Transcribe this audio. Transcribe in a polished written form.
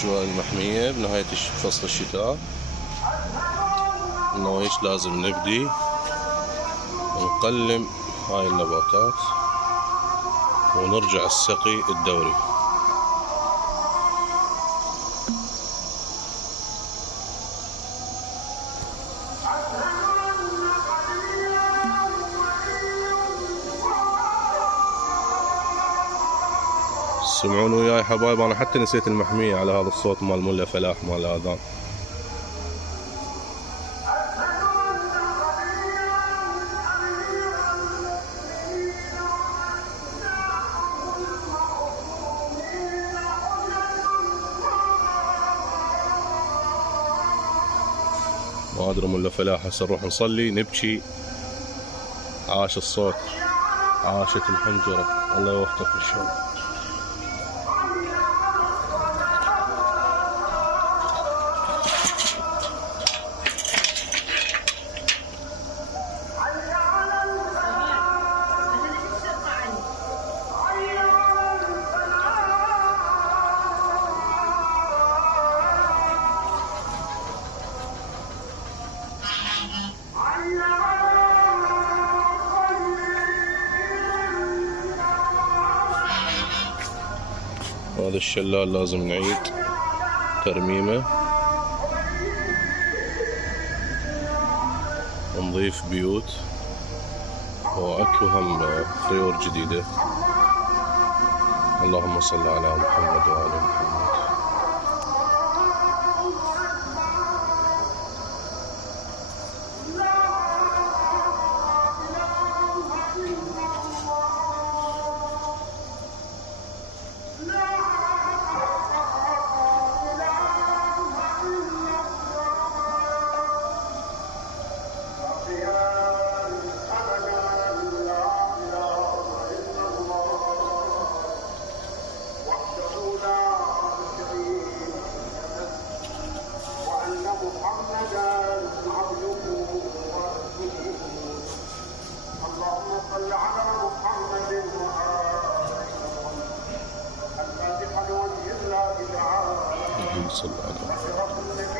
الأجواء المحمية بنهاية فصل الشتاء. إنه إيش لازم نبدي ونقلم هاي النباتات ونرجع السقي الدوري. سمعون وياي حبايب، انا حتى نسيت المحمية على هذا الصوت مال ملا فلاح مال الاذان. ما ادري ملا فلاح، هسه نروح نصلي نبكي. عاش الصوت، عاشت الحنجرة، الله يوفقك ان شاء الله. هذا الشلال لازم نعيد ترميمه ونضيف بيوت واكو هم طيور جديدة. اللهم صل على محمد وآل محمد. صلى الله